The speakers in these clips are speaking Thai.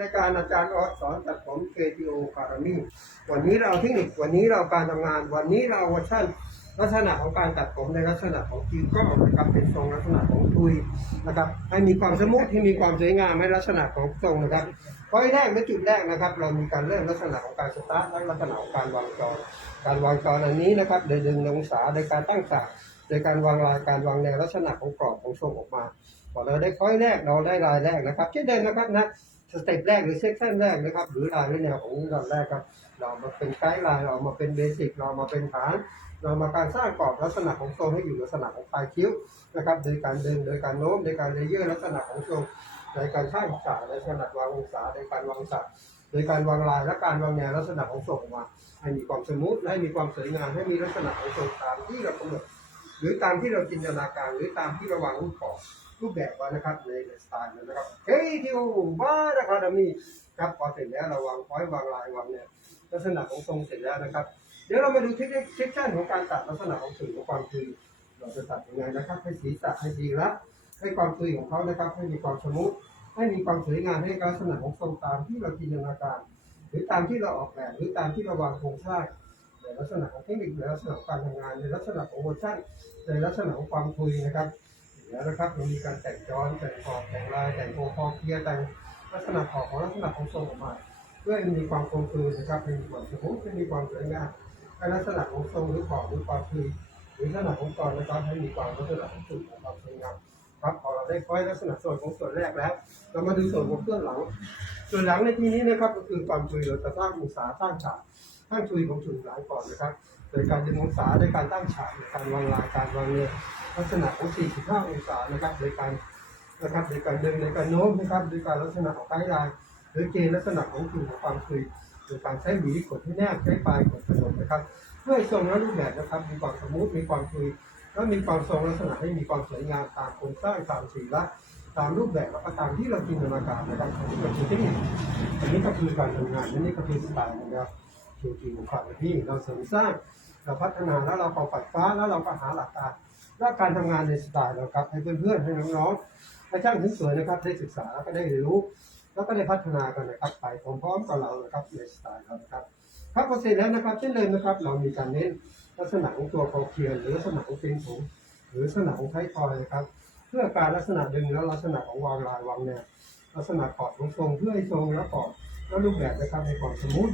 รายการอาจารย์ออสสอนตัดผม KTO คารามีวันนี้เราเทคนิควันนี้เราการทำงาน วันนี้เราเวอร์ชันลักษณะของการตัดผมในลักษณะของคิวก็นะครับเป็นทรงลักษณะของทุยนะครับ ให้มีความสมูทให้มีความสวยงามในลักษณะของทรงนะครับข้อแรกในจุดแรกนะครับ เรามีการเริ่มลักษณะของการสตาร์ทและลักษณะของการวางจอการวางจออันนี้นะครับโดยดึงองศาโดยการตั้งฉากโดยการวางลายการวางแนวลักษณะของกรอบของทรงออกมาพอเราได้ข้อแรกเราได้ลายแรกนะครับเช่นเดิมนะครับนะ สเต็ปแรกหรือเซกชันแรกนะครับ หรือลายในแนวของลายแรกครับ เรามาเป็นไกด์ไลน์เรามาเป็นเบสิกเรามาเป็นฐาน เรามาการสร้างกรอบลักษณะของทรงให้อยู่ลักษณะของปลายคิ้วนะครับ โดยการดึงโดยการโน้มโดยการเลเยอร์ลักษณะของทรงโดยการสร้างฉาในลักษณะวางองศาโดยการวางฉาโดยการวางลายและการวางแนวลักษณะของทรงออกมาให้มีความสมูทและให้มีความสวยงามให้มีลักษณะของทรงตามที่เรากำหนดหรือตามที่เราจินตนาการหรือตามที่เราวางรูปกรอบ รูปแบบไว้นะครับในสไตล์นั้นนะครับเฮ้ยที่โอ้บ้านะครับเรามีครับพอเสร็จแล้วเราวางพอยวางลายวางเนี่ยลักษณะของทรงเสร็จแล้วนะครับ เดี๋ยวเรามาดูเทคนิคเซสชั่นของการตัดลักษณะของสื่อของความคือเราจะตัดยังไงนะครับ ให้ศีรษะให้ดีละให้ความคุยของเขานะครับ ให้มีความสมูทให้มีความสวยงามให้ลักษณะของทรงตามที่เราจินตนาการ หรือตามที่เราออกแบบหรือตามที่เราวางโครงสร้างในลักษณะของเทคนิคในลักษณะของการทำงานในลักษณะของเวอร์ชันในลักษณะของความคุยนะครับ แล้วนะครับเรามีการแต่งจอนแต่งขอบแต่งลายแต่งโคคอเกียแต่งลักษณะขอบของลักษณะของทรงออกมา เพื่อให้มีความคงคืนนะครับให้มีความสมูทให้มีความสวยงามในลักษณะของทรงหรือขอบหรือความคืนหรือลักษณะของตอนนะครับให้มีความลักษณะของสุดของความสวยงาม ครับพอเราได้ค่อยลักษณะส่วนของส่วนแรกแล้ว เรามาดูส่วนของเพื่อนหลัง ส่วนหลังในที่นี้นะครับก็คือความคุยเราจะสร้างองศาสร้างฉากตั้างชุยของชุนหลายก่อนนะครับ โดยการดึงองศาโดยการตั้งฉากโดยการวางลายการวางเรือลักษณะของ 45 องศานะครับ โดยการนะครับโดยการดึงโดยการโน้มนะครับโดยการลักษณะของไกด์ไลน์โดยเกณฑ์ลักษณะของกลุ่มของความคุยโดยการใช้หวีกดให้แนบใช้ปลายกดกระโดดนะครับ เพื่อทรงและรูปแบบนะครับมีความสมูทมีความคุย และมีความทรงลักษณะให้มีความสวยงามตามโครงสร้างตามสีละตามรูปแบบและก็ตามที่เราจินตนาการนะครับอันนี้ก็คือเทคนิคอันนี้ก็คือการทำงานอันนี้ก็คือสไตล์นะครับจริงๆของความเป็นที่เราเสริมสร้างเราพัฒนาแล้วเราก็ปัดฟ้าแล้วเราก็หาหลักการและการทำงานในสไตล์เราครับให้เพื่อนๆให้น้องๆให้ช่างถึงสวยนะครับ ได้ศึกษาแล้วก็ได้เรียนรู้ แล้วก็ได้พัฒนากันนะครับไปพร้อมๆกับเรานะครับในสไตล์เรานะครับครับพอเสร็จแล้วนะครับเช่นเดิมนะครับ เรามีการเน้น ลักษณะของตัวคอเคียนหรือลักษณะของเป็นถุงหรือลักษณะของไททอยนะครับเพื่อการลักษณะดึงและลักษณะของวางลายวางแนวลักษณะกอดของทรงเพื่อให้ทรงและกอดและรูปแบบนะครับในความสมูท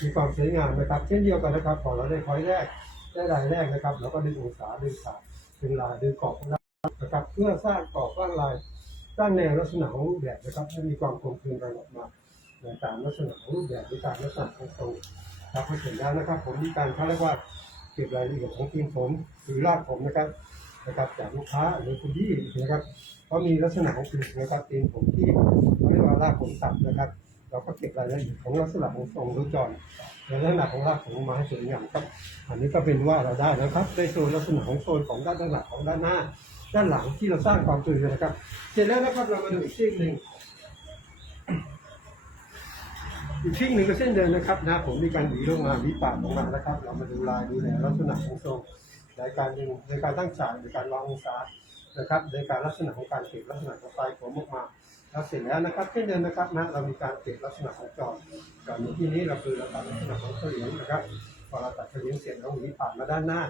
มีความสวยงามนะครับ เช่นเดียวกันนะครับพอเราได้พอยแรกได้ลายแรกนะครับเราก็ดึงองศาดึงฉาดึงลายดึงกรอบนะครับเพื่อสร้างกรอบสร้างลายสร้างแนวลักษณะของรูปแบบนะครับให้มีความคงคืนกันออกมาในตามลักษณะของรูปแบบในตามลักษณะของทรงครับพอเสร็จแล้วนะครับ ผมมีการเขาเรียกว่า ก็บรายละเอียดของทีมผมหรือรากผมนะครับนะครับ จากลูกค้าหรือคุณที่นะครับก็มีลักษณะของกลิ่นนะครับทีมผมที่เรียกว่ารากผมตับนะครับ เราก็เก็บรายละเอียดของลักษณะของทรงรูจรในลักษณะของรากของไม้สวยงามครับ อันนี้ก็เป็นว่าเราได้แล้วครับในโซนลักษณะของโซนของด้านด้านหลังของด้านหน้า ด้านหลังที่เราสร้างความสวยนะครับ เสร็จแล้วนะครับเรามาดูอีกชิ้นหนึ่ง อีกชิ้นหนึ่งก็เช่นเดิมนะครับนะผมมีการหวีลงมาหวีปากลงมานะครับ เรามาดูลายดูแลลักษณะของทรงในการดึงในการตั้งฉากในการวางองศานะครับในการลักษณะของการเก็บลักษณะของปลายผมออกมาเราเสร็จแล้วนะครับเช่นเดิมนะครับนะเรามีการเก็บลักษณะของจอจอในที่นี้เราคือเราตัดลักษณะของเฉลียงนะครับพอเราตัดเฉลียงเสร็จเราหวีปาดมาด้านหน้า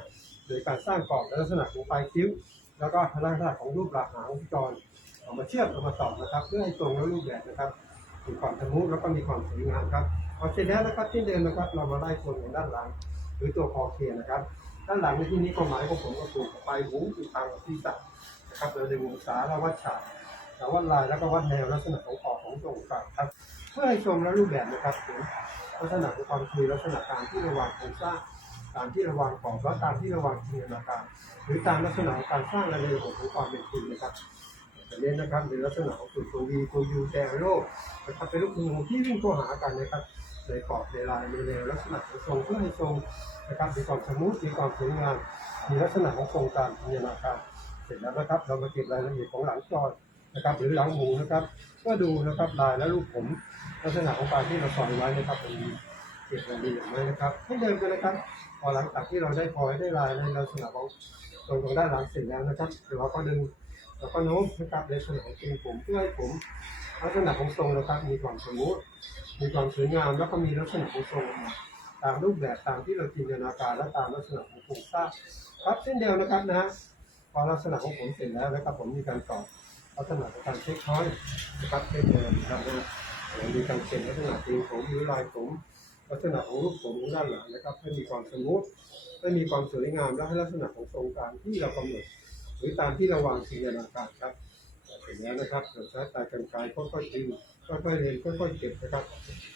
โดยการสร้างกรอบในลักษณะของปลายคิ้ว แล้วก็ลักษณะของรูปหลักหางของจรเอามาเชื่อมเอามาต่อนะครับ เพื่อให้ตรงและรูปแบบนะครับ มีความทะลุแล้วก็มีความสวยงามครับพอเสร็จแล้วนะครับเช่นเดิมนะครับ เรามาไล่คนของด้านหลัง หรือตัวคอเคนะครับ ด้านหลังในที่นี้ความหมายของผมก็คือปหูอยู่ทางที่สันะครับเราดึงองศาเราวัดฉากเราวัดลายแล้วก็วัดแนวลักษณะของขอของตรงกลางครับ เพื่อให้ชมและรูปแบบนะครับถึงลักษณะของความคือลักษณะการที่ระวางโครงสร้างการที่ระวางกรอบและการที่ระวางจินตนาการหรือตามลักษณะการสร้างรายละเอียดของความเป็นจริงนะครับ แต่เน้นนะครับในลักษณะของตัวตัววีตัวยูแจโลนะครับเป็นลูกงูที่วิ่งเข้าหากันนะครับในกรอบในลายในแนวลักษณะของทรงเพื่อให้ทรงนะครับมีความสมูทมีความสวยงามมีลักษณะของโครงการจินตนาการเสร็จแล้วนะครับเรามาเก็บรายละเอียดของหลังจอนะครับหรือหลังหมูนะครับ ก็ดูนะครับลายและรูปผมลักษณะของการที่เราซอยไว้นะครับเป็นเก็บรายละเอียดไว้นะครับให้เดิมกันนะครับ พอหลังจากที่เราได้พอยได้ลายในลักษณะของตรงของด้านหลังเสร็จแล้วนะครับเราก็ดึง เราก็โน้มนะครับในส่วนของจริงผมเพื่อให้ผมลักษณะของทรงนะครับมีความสมูทมีความสวยงามแล้วก็มีลักษณะของทรงออกมาตามรูปแบบตามที่เราจินตนาการและตามลักษณะของโครงสร้างครับเช่นเดียวนะครับนะพอลักษณะของผมเสร็จแล้วนะครับผมมีการต่อลักษณะของการเช็คช้อยนะครับเช่นเดิมนะครับนะมีการเช็คลักษณะตีนผมหรือลายผมลักษณะของรูปผมด้านหลังนะครับให้มีความสมูทให้มีความสวยงามและให้ลักษณะของทรงตามที่เรากำหนด หรือตามที่เราวางจินตนาการครับเสร็จแล้วนะครับเราใช้ตากรรไกรค่อยๆดึงค่อยๆเรียนค่อยๆเก็บนะครับ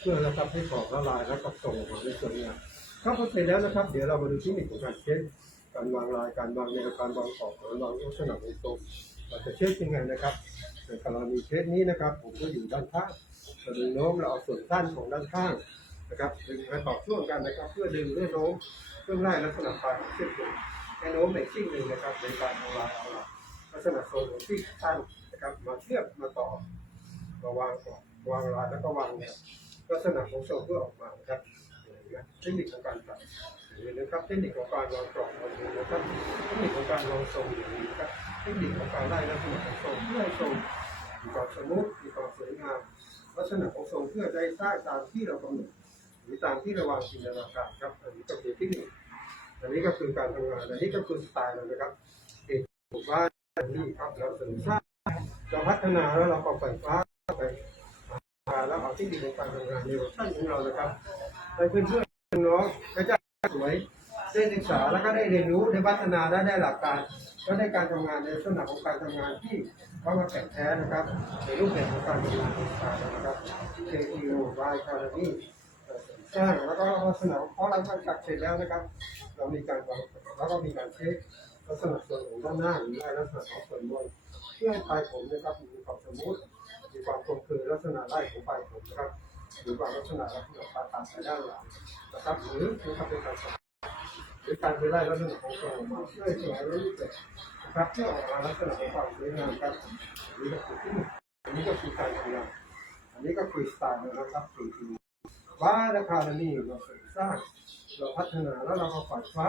เพื่อนะครับให้กรอบละลายแล้วก็ส่งออกมาในส่วยงามครับพอเสร็จแล้วนะครับ เดี๋ยวเรามาดูเทคนิคของการเช็ดการวางลายการวางแนวการวางกรอบการวางลักษณะของทรงเราจะเช็ดยังไงนะครับในกรณีเช็ดนี้นะครับ ผมก็อยู่ด้านข้างเราดึงโน้มเราเอาส่วนด้านของด้านข้างนะครับดึงมาต่อช่วงกันนะครับ เพื่อดึงเพื่อโน้มเพื่อไล่ลักษณะปลายของ เส้นผมให้โน้มในซิ่หนึ่งนะครับในการทำลายเอาละลักษณะโซนของซิ่งสั้นนะครับมาเทียบมาต่อมาวางก่อนวางลายแล้วก็วางแนวลักษณะของโซนเพื่อออกมานะครับเทคนิคของการตัดหรือนะครับเทคนิคของการวางกรอบเราดูนะครับเทคนิคของการวางทรงอย่างนี้นะครับเทคนิคของการไล่ลักษณะของทรงเพื่อให้ทรงมีความสมูทมีความสวยงามลักษณะของทรงเพื่อได้สร้างตามที่เรากำหนดหรือตามที่เระวางจินตนาการครับอันนี้ก็คือเทคนิค อันนี้ก็คือการทำงานอันนี้ก็คือสไตล์เรานะครับเอกผมว่าอันนี้ครับเราเสริมสร้างเราพัฒนาแล้วเราก็ไฟฟ้าไปมาแล้วเอาที่ดีในการทำงานในวันของเรานะครับให้เพื่อนเพื่อนน้องๆก็จะสวยได้ศึกษาแล้วก็ได้เรียนรู้ได้พัฒนาและได้หลักการก็ได้การทำงานในลักษณะของการทำงานที่เขามาแข่งแท้นะครับในรูปแบบของการทำงานของสไตล์นะครับ KTO by Academy สร้างแล้วก็ลักษณะพอหลังจากตัดเสร็จแล้วนะครับ เรามีการวางแล้วก็มีการเช็คลักษณะส่วนของด้านหน้าหรือลักษณะของส่วนบนเพื่อให้ปลายผมนะครับมีความสมูทมีความคงคือลักษณะไล่ของปลายผมนะครับหรือบาลักษณะลักษณะปลายตัดไปด้านหลังนะครับหรือนะครับเป็นการหรือการไปไล่ลักษณะของทรงออกมาเพื่อให้สวยรูปแบบนะครับเพื่อออกมาลักษณะของความสวยงามครับอันนี้ก็คือที่อันนี้ก็คือการทำงานอันนี้ก็คือสไตล์นะครับคือคือว่าราคานี่เราเสริม สร้าง เราพัฒนาแล้วเราก็ฝันฟ้า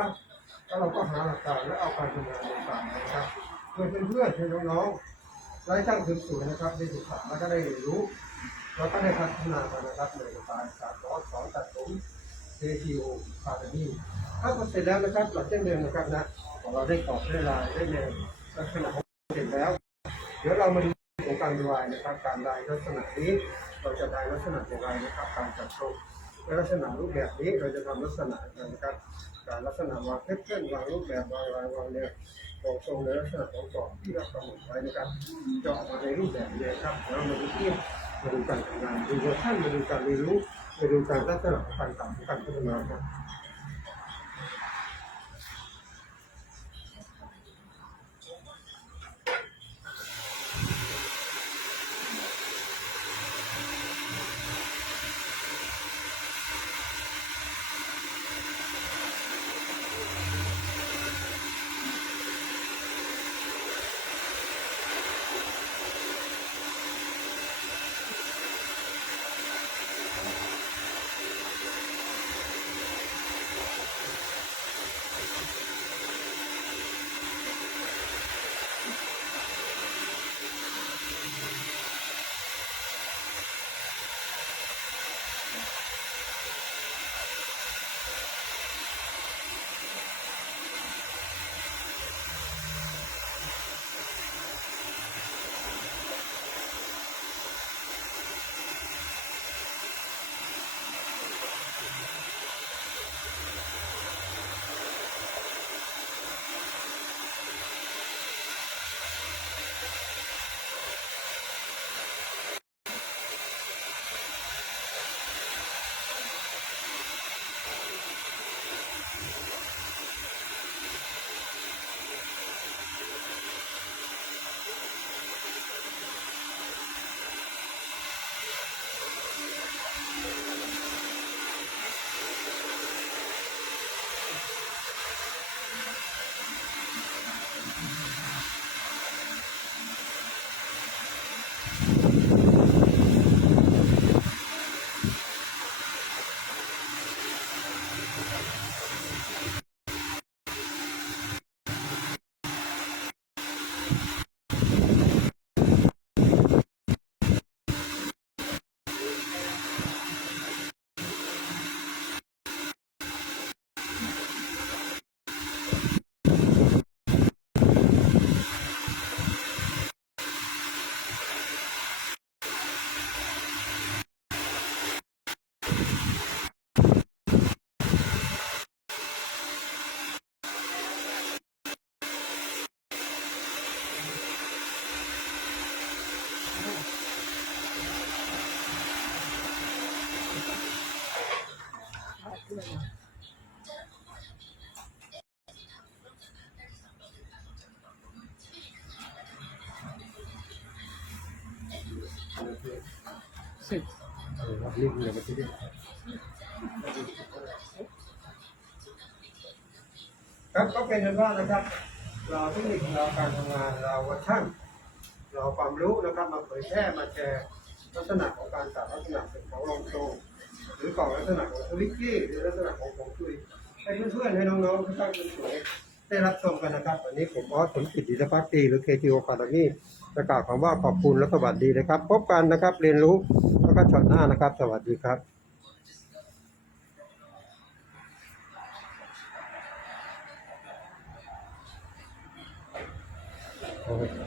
แล้วเราก็หาหลักการและเอาการทำงานต่างๆนะครับเพื่อเพื่อนๆให้น้องๆได้ตั้งถึงสูงนะครับได้ศึกษาแล้วก็ได้เรียนรู้แล้วก็ได้พัฒนากันนะครับในสไตล์การสอนสอนตัดผม KTO Academy ถ้าพอเสร็จแล้วนะครับหลังจากเดิมนะครับนะขอเราได้กรอบได้ลายได้แนวลักษณะของเสร็จแล้ว เดี๋ยวเรามาดูของการลายนะครับ การลายลักษณะนี้เราจะลายลักษณะอย่างไรนะครับ การจัดทรง ลักษณะรูปแบบนี้เราจะทำลักษณะกันนะครับการลักษณะวางเพชรเช่นวางรูปแบบวางรายวางแนววางทรงในลักษณะของกรอบที่เรากำหนดไว้นะครับจะออกมาในรูปแบบนี้ครับแล้วมาดูที่มาดูการทำงานดูเวอร์ชันมาดูการเรียนรู้มาดูการลักษณะของการต่างการพัฒนาครับ สิบเลยมาที่นี่ครับก็เป็นนั้นว่านะครับ เราเทคนิคเราการทำงานเราวัชั่นเราความรู้นะครับมาเผยแพร่มาแชร์ลักษณะของการตัดลักษณะเป็นของลงโตหรือกล่องลักษณะของสวิกกี้หรือลักษณะของของคุยให้เพื่อนๆให้น้องๆทุกท่านสวย ได้รับชมกันนะครับ วันนี้ผมออสผลกิจดิจพักดีหรือ KTO Academy ประกาศคำว่าขอบคุณและสวัสดีนะครับ พบกันนะครับเรียนรู้แล้วก็ช็อตหน้านะครับ สวัสดีครับโอ้ย